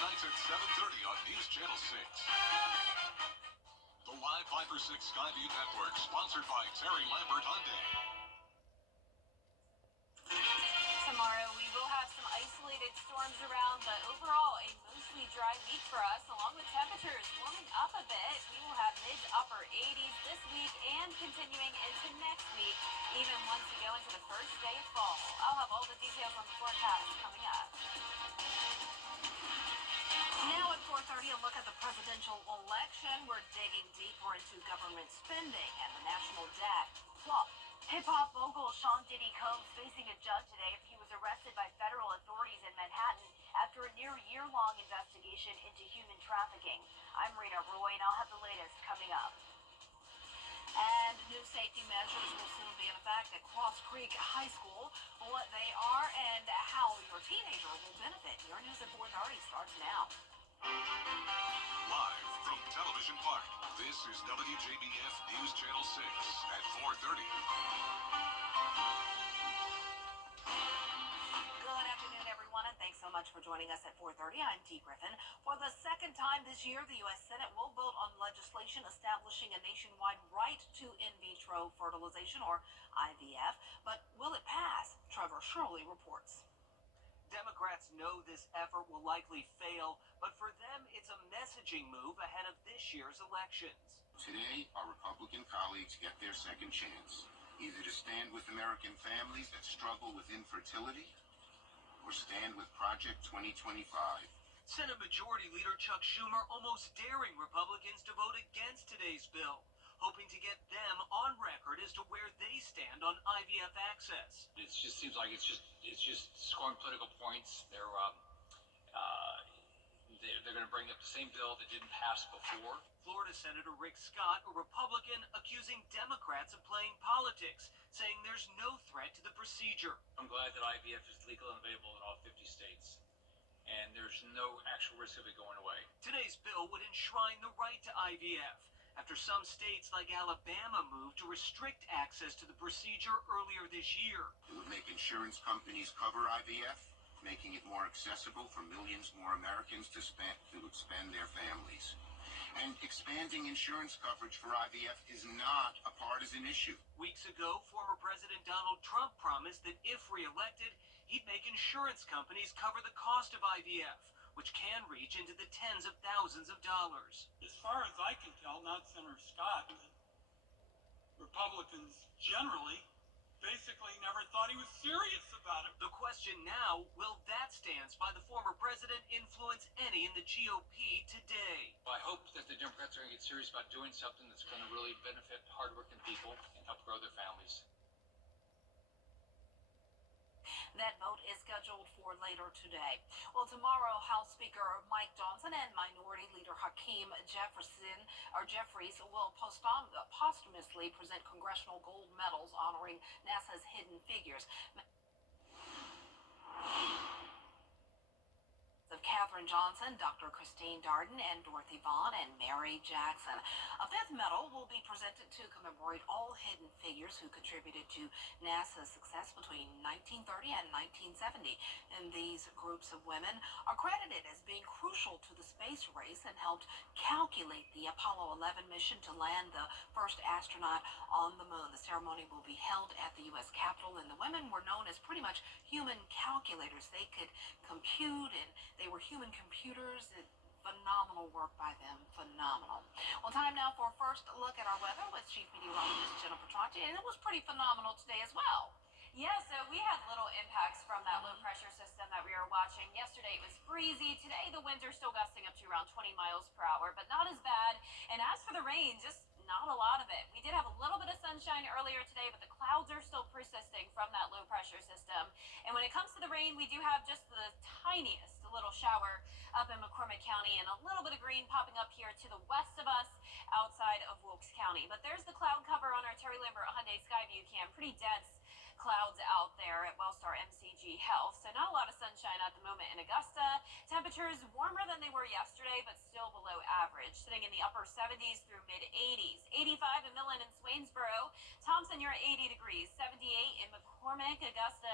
weeknights at 7:30 on News Channel 6. The live 5 for 6 Skyview Network, sponsored by Terry Lambert Hyundai. Tomorrow we will have some isolated storms around, but overall a mostly dry week for us, along with temperatures warming up a bit. We will have mid to upper 80s this week and continuing into next week, even once we go into the first day of fall. I'll have all the details on the forecast coming up. Now at 4:30, a look at the presidential election. We're digging deeper into government spending and the national debt. Plus, hip-hop mogul Sean Diddy Combs facing a judge today after he was arrested by federal authorities in Manhattan after a near year-long investigation into human trafficking. I'm Rena Roy, and I'll have the latest coming up. And new safety measures will soon be in effect at Cross Creek High School. What they are and how your teenager will benefit. Your news at 4:30 starts now. Live from Television Park, this is WJBF News Channel 6 at 4:30. Good afternoon, everyone, and thanks so much for joining us at 4:30. I'm Dee Griffin. For the second time this year, the U.S. Senate will vote on legislation establishing a nationwide right to in vitro fertilization, or IVF. But will it pass? Trevor Shirley reports. Democrats know this effort will likely fail, but for them, it's a messaging move ahead of this year's elections. Today, our Republican colleagues get their second chance, either to stand with American families that struggle with infertility or stand with Project 2025. Senate Majority Leader Chuck Schumer almost daring Republicans to vote against today's bill, hoping to get them on record as to where they stand on IVF access. It just seems like it's just scoring political points. They're going to bring up the same bill that didn't pass before. Florida Senator Rick Scott, a Republican, accusing Democrats of playing politics, saying there's no threat to the procedure. I'm glad that IVF is legal and available in all 50 states, and there's no actual risk of it going away. Today's bill would enshrine the right to IVF, after some states like Alabama moved to restrict access to the procedure earlier this year. It would make insurance companies cover IVF, making it more accessible for millions more Americans to expand their families. And expanding insurance coverage for IVF is not a partisan issue. Weeks ago, former President Donald Trump promised that if reelected, he'd make insurance companies cover the cost of IVF, which can reach into the tens of thousands of dollars. As far as I can tell, not Senator Scott, but Republicans generally basically never thought he was serious about it. The question now, will that stance by the former president influence any in the GOP today? I hope that the Democrats are going to get serious about doing something that's going to really benefit hardworking people and help grow their families. That vote is scheduled for later today. Well, tomorrow, House Speaker Mike Johnson and Minority Leader Hakeem Jeffries will posthumously present congressional gold medals honoring NASA's Hidden Figures of Katherine Johnson, Dr. Christine Darden, and Dorothy Vaughan, and Mary Jackson. A fifth medal will be presented to commemorate all hidden figures who contributed to NASA's success between 1930 and 1970. And these groups of women are credited as being crucial to the space race and helped calculate the Apollo 11 mission to land the first astronaut on the moon. The ceremony will be held at the U.S. Capitol, and the women were known as pretty much human calculators. They could compute, and they were human computers. Phenomenal work by them. Phenomenal. Well, time now for a first look at our weather with Chief Meteorologist Jennifer Tronti, and it was pretty phenomenal today as well. Yeah, so we had little impacts from that low pressure system that we were watching. Yesterday it was breezy. Today the winds are still gusting up to around 20 miles per hour, but not as bad. And as for the rain, just not a lot of it. We did have a little bit of sunshine earlier today, but the clouds are still persisting from that low pressure system. And when it comes to the rain, we do have just the tiniest little shower up in McCormick County and a little bit of green popping up here to the west of us outside of Wilkes County. But there's the cloud cover on our Terry Lambert Hyundai Skyview cam. Pretty dense clouds out there at Wellstar MCG Health. So not a lot of sunshine at the moment in Augusta. Temperature Temperatures warmer than they were yesterday, but still below average, sitting in the upper 70s through mid 80s. 85 in Millen and Swainsboro. Thompson, you're at 80 degrees. 78 in McCormick. Augusta,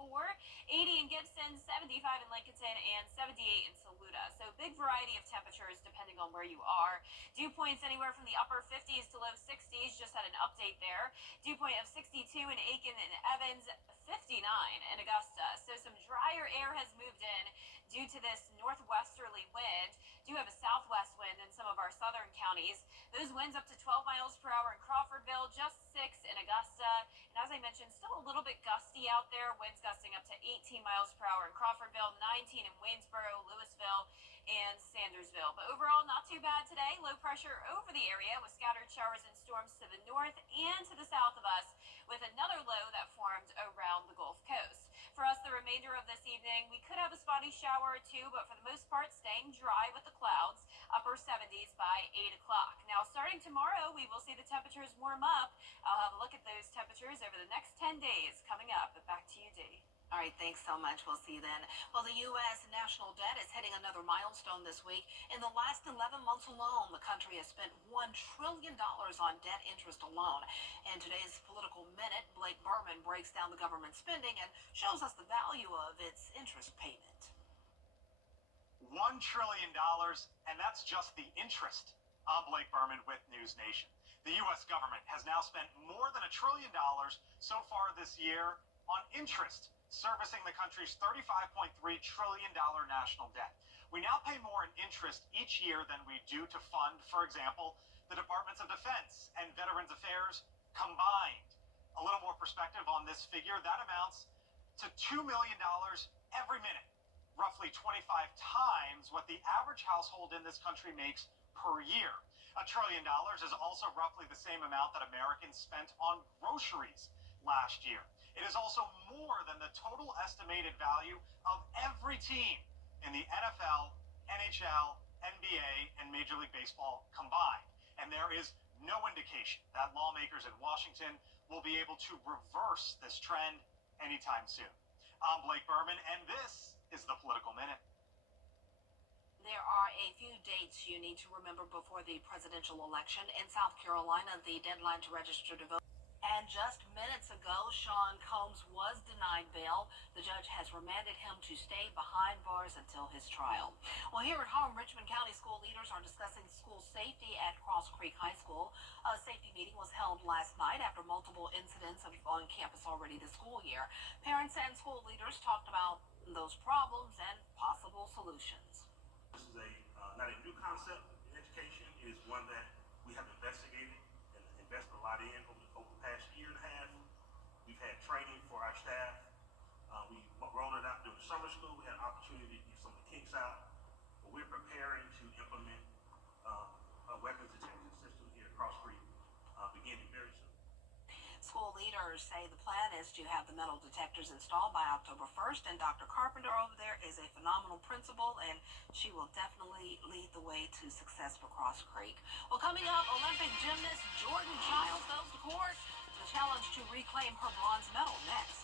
84. 80 in Gibson. 75 in Lincoln, and 78 in Saluda. So big variety of temperatures depending on where you are. Dew points anywhere from the upper 50s to low 60s. Just had an update there. Dew point of 62 in Aiken and Evans. 59 in Augusta. So some drier air has moved in due to this northwesterly wind. Do have a southwest wind in some of our southern counties. Those winds up to 12 miles per hour in Crawfordville, just 6 in Augusta. And as I mentioned, still a little bit gusty out there. Winds gusting up to 18 miles per hour in Crawfordville, 19 in Waynesboro, Louisville, and Sandersville. But overall, not too bad today. Low pressure over the area with scattered showers and storms to the north and to the south of us, with another low that formed around the Gulf Coast. For us, the remainder of this evening, we could have a spotty shower or two, but for the most part, staying dry with the clouds, upper 70s by 8 o'clock. Now, starting tomorrow, we will see the temperatures warm up. I'll have a look at those temperatures over the next 10 days coming up. But back to you, Dee. All right, thanks so much. We'll see you then. Well, the U.S. national debt is hitting another milestone this week. In the last 11 months alone, the country has spent $1 trillion on debt interest alone. In today's Political Minute, Blake Berman breaks down the government spending and shows us the value of its interest payment. $1 trillion, and that's just the interest. I'm Blake Berman with News Nation. The U.S. government has now spent more than $1 trillion so far this year on interest, servicing the country's $35.3 trillion national debt. We now pay more in interest each year than we do to fund, for example, the Departments of Defense and Veterans Affairs combined. A little more perspective on this figure, that amounts to $2 million every minute, roughly 25 times what the average household in this country makes per year. $1 trillion is also roughly the same amount that Americans spent on groceries last year. It is also more than the total estimated value of every team in the NFL, NHL, NBA, and Major League Baseball combined. And there is no indication that lawmakers in Washington will be able to reverse this trend anytime soon. I'm Blake Berman, and this is the Political Minute. There are a few dates you need to remember before the presidential election. In South Carolina, the deadline to register to vote. And just minutes ago, Sean Combs was denied bail. The judge has remanded him to stay behind bars until his trial. Well, here at home, Richmond County school leaders are discussing school safety at Cross Creek High School. A safety meeting was held last night after multiple incidents on campus already this school year. Parents and school leaders talked about those problems and possible solutions. This is not a new concept in education. It is one that we have investigated and invested a lot in over the past year and a half. We've had training for our staff. We rolled it out during summer school. We had an opportunity to get some of the kinks out. But we're preparing to implement a weapons detection system here at Cross Creek beginning very soon. School leaders say the plan is to have the metal detectors installed by October 1st, and Dr. Carpenter over there is a phenomenal principal, and she will definitely lead the way to success for Cross Creek. Well, coming up, Olympic gymnast Jordan Childs goes to court. The challenge to reclaim her bronze medal next.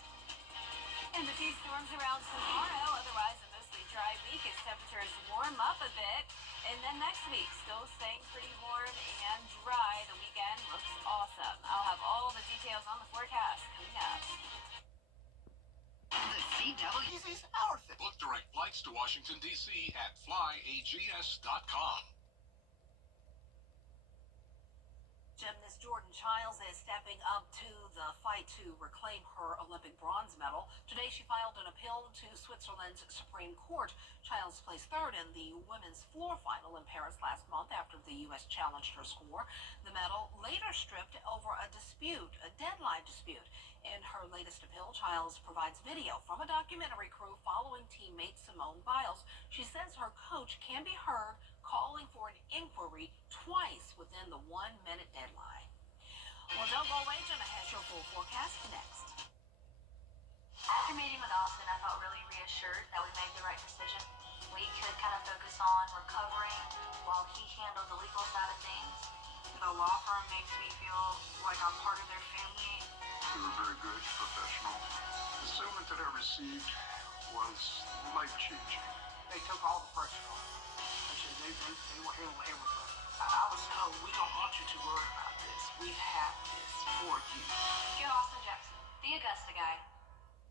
And a few storms around tomorrow, otherwise a mostly dry week as temperatures warm up a bit. And then next week, still staying pretty warm and dry. The weekend looks awesome. I'll have all the details on the forecast coming up. The CW's our thing. Book direct flights to Washington, D.C. at flyags.com. Gymnast Jordan Childs is stepping up to the fight to reclaim her Olympic bronze medal. Today she filed an appeal to Switzerland's Supreme Court. Childs placed third in the women's floor final in Paris last month after the U.S. challenged her score. The medal later stripped over a deadline dispute. In her latest appeal, Childs provides video from a documentary crew following teammate Simone Biles. She says her coach can be heard calling for an inquiry twice within the 1-minute deadline. Well, don't go away, Jenna has your full forecast next. After meeting with Austin, I felt really reassured that we made the right decision. We could kind of focus on recovering while he handled the legal side of things. The law firm makes me feel like I'm part of their family. They were very good, professional. The settlement that I received was life-changing. They took took all the pressure off. Actually, they were handling everything. I was told, we don't want you to worry about this. We have this for you. You're Austin Jackson, the Augusta guy.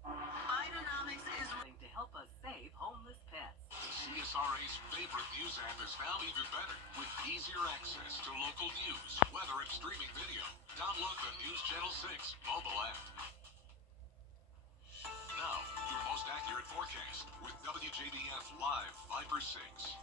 Ideanomics is to help us save homeless pets. The CSRA's favorite news app is now even better with easier access to local news, weather, and streaming video. Download the News Channel 6 mobile app. Now, your most accurate forecast with WJBF Live Viper 6.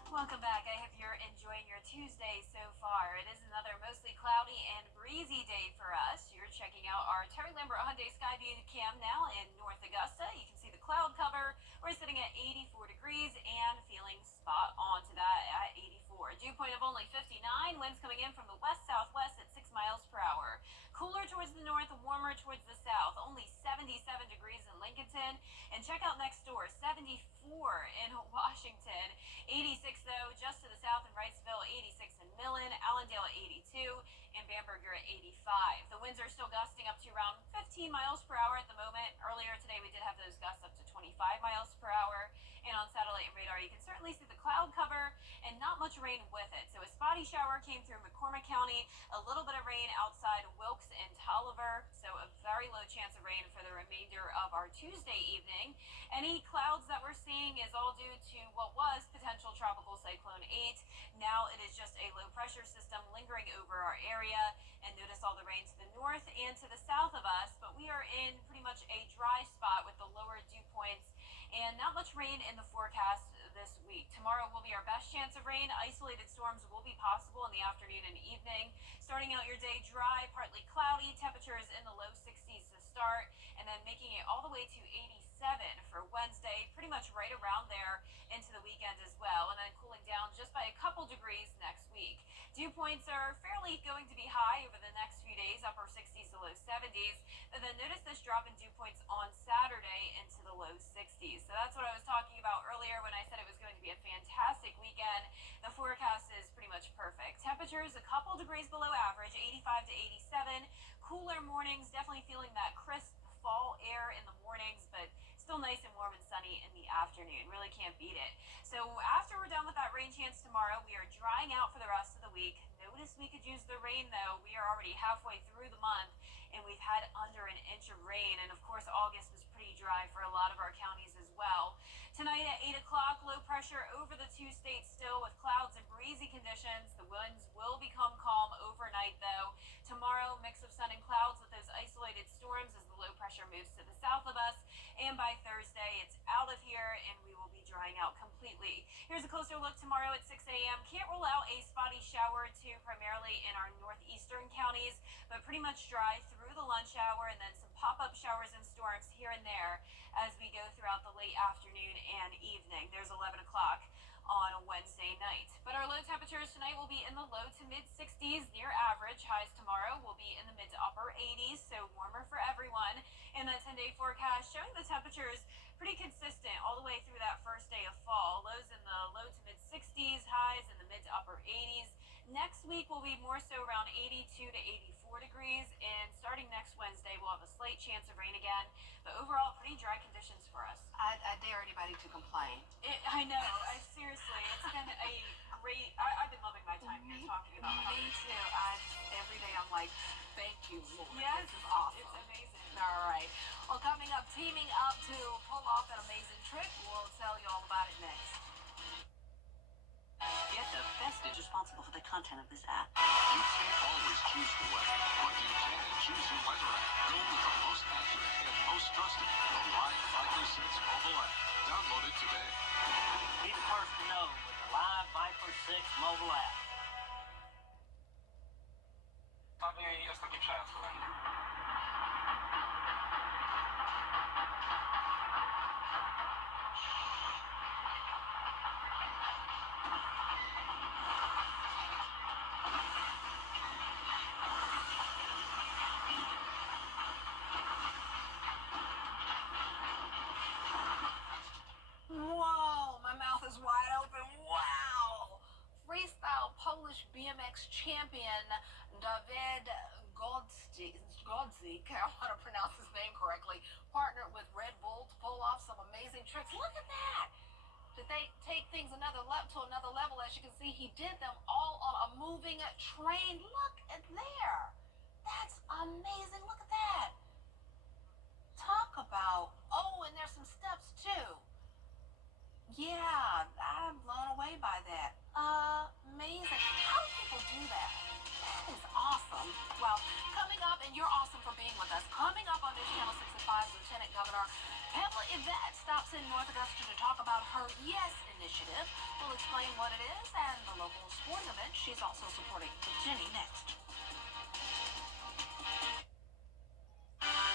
Welcome back. I hope you're enjoying your Tuesday so far. It is another mostly cloudy and breezy day for us. You're checking out our Terry Lambert Hyundai Skyview cam now in North Augusta. You can see the cloud cover. We're sitting at 84 degrees and feeling spot on to that at 84. Dew point of only 59. Winds coming in from the west-southwest at 6 miles per hour. Cooler towards the north, warmer towards the south. Only 77 degrees in Lincolnton. And check out next door, 74 in Washington. 86 though, just to the south in Wrightsville, 86 in Millen, Allendale at 82, and Bamberger at 85. The winds are still gusting up to around 15 miles per hour at the moment. Earlier today, we did have those gusts up to 25 miles per hour. And on satellite and radar, you can certainly see the cloud cover and not much rain with it. So a spotty shower came through McCormick County, a little bit of rain outside Wilkes and Tolliver. So a very low chance of rain for the remainder of our Tuesday evening. Any clouds that we're seeing is all due to what was potential tropical cyclone 8. Now it is just a low pressure system lingering over our area. And notice all the rain to the north and to the south of us. But we are in pretty much a dry spot with the lower dew points and not much rain in the forecast this week. Tomorrow will be our best chance of rain. Isolated storms will be possible in the afternoon and evening. Starting out your day dry, partly cloudy, temperatures in the low 60s to start, and then making it all the way to 87 for Wednesday, pretty much right around there into the weekend as well, and then cooling down just by a couple degrees next week. Dew points are fairly going to be high over the next few days, upper 60s to low 70s, but then notice this drop in dew points on Saturday into the low 60s. So that's what I was talking about earlier when I said it was going to be a fantastic weekend. The forecast is pretty much perfect. Temperatures a couple degrees below average, 85 to 87. Cooler mornings, definitely feeling that crisp fall air in the mornings, but still nice and warm and sunny in the afternoon. Really can't beat it. So after we're done with that rain chance tomorrow, we are drying out for the rest of the week. Notice we could use the rain though. We are already halfway through the month and we've had under an inch of rain. And of course, August was pretty dry for a lot of our counties as well. Tonight at 8 o'clock, low pressure over the two states still with clouds and breezy conditions. The winds will become calm overnight though. Tomorrow, mix of sun and clouds with those isolated storms as the low pressure moves to the south of us. And by Thursday, it's out of here and we will be drying out completely. Here's a closer look tomorrow at 6 a.m. Can't rule out a spotty shower or two, primarily in our northeastern counties, but pretty much dry through the lunch hour and then some pop-up showers and storms here and there as we go throughout the late afternoon and evening. There's 11 o'clock on a Wednesday night. But our low temperatures tonight will be in the low to mid 60s, near average. Highs tomorrow will be in the mid to upper 80s, so warmer for everyone. And that 10-day forecast showing the temperatures pretty consistent all the way through that first day of fall. Lows in the low to mid 60s, highs in the mid to upper 80s. Next week will be more so around 82 to 84 degrees, and starting next Wednesday we'll have a slight chance of rain again, but overall pretty dry conditions for us. I dare anybody to complain. I know, seriously, it's been a great, I've been loving my time here talking about how Me too. Every day I'm like, thank you, Lord. Yes, This is awesome. it's amazing. All right. Well, coming up, teaming up to pull off an amazing trick. We'll tell you all about it next. Get the Festive responsible for the content of this app. You can't always choose the weather, but you can choose your weather app. Go with the most accurate and most trusted, the Live Viper 6 mobile app. Download it today. Be the first to know with the Live Viper 6 mobile app. Ostatnio jest taki przejazd. Whoa, my mouth is wide open. Wow. Freestyle Polish BMX champion David Godzik, I want to pronounce his name correctly, partnered with Red Bull to pull off some amazing tricks. Look at that. Did they take things to another level? As you can see, he did them all on a moving train. Look at there. That's amazing. Look at that. Talk about, oh, and there's some steps too. Yeah, I'm blown away by that. Amazing. How do people do that? That is awesome. Well, coming up, and you're awesome for being with us. Coming up on News Channel 65, Lieutenant Governor Pamela Yvette stops in North Augusta to talk about her Yes initiative. We'll explain what it is and the local sporting event she's also supporting. With Jenny next.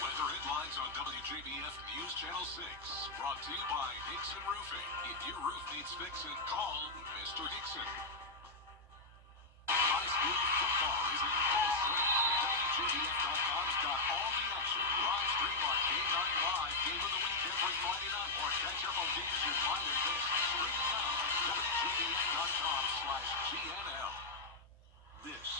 Weather headlines on WJBF News Channel 6. Brought to you by Hickson Roofing. If your roof needs fixing, call Mr. Hickson. High school football is in full swing, and WJBF.com's got all the action. Live stream on Game Night Live, Game of the Week every Friday night, or catch up on games you might have missed. Streaming now, WJBF.com/GNL. This